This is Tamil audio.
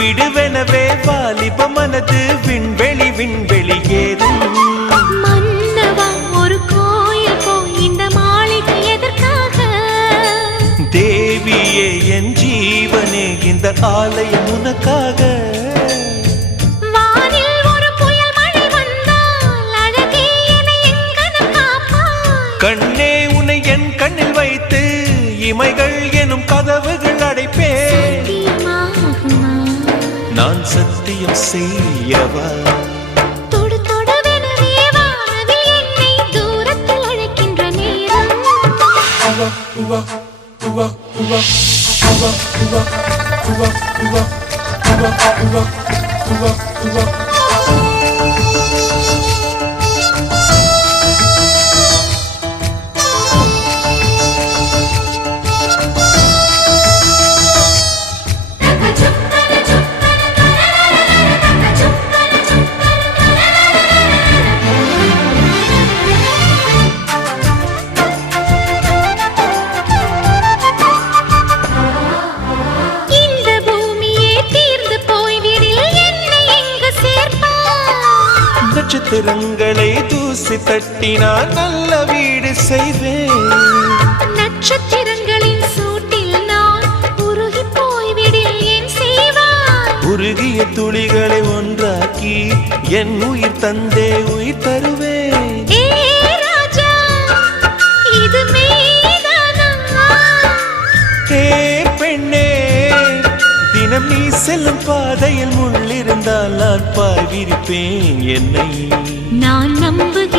விடுவெனவே வாலிப மனது விண்வெளி விண்வெளி ஏறும். மன்னவா ஒரு கோயில் போய் இந்த மாளிகை எதற்காக? தேவியே என் ஜீவனே இந்த ஆலயம் உனக்காக. வானில் ஒரு புயல் மழை வந்தால் அழகே என்னை எங்கனம் காப்பாய். கண்ணே உன்னை என் கண்ணில் வைத்து இமைகள் எனும் கதவுகள் அடைப்பேன். சத்தியமாகுமா? நான் சத்தியம் செய்யவா? தொடு தொடுவெனவே வானவில் என்னை தூரத்தில் அழைக்கின்ற நேரம். இந்த பூமியே தீர்ந்து போய்விடில் என்னை எங்கு சேர்ப்பாய்? நட்சத்திரங்களை தூசி தட்டினால் நல்ல வீடு செய்வேன். நட்சத்திரங்களின் சூட்டில் நான் உருகி போய்விடில் ஏன் செய்வாய்? உருகிய துளிகளை ஒன்றாக்கி என் உயிர் தந்தே உயிர் தருவேன். ஏ ராஜா, இது மெய்தானா? ஏ பெண்ணே, தினம் நீ செல்லும் பாதையில் முள்ளிருந்தால் நான் பாய் விரிப்பேன் என்னை. நான் நம்புகிறேன்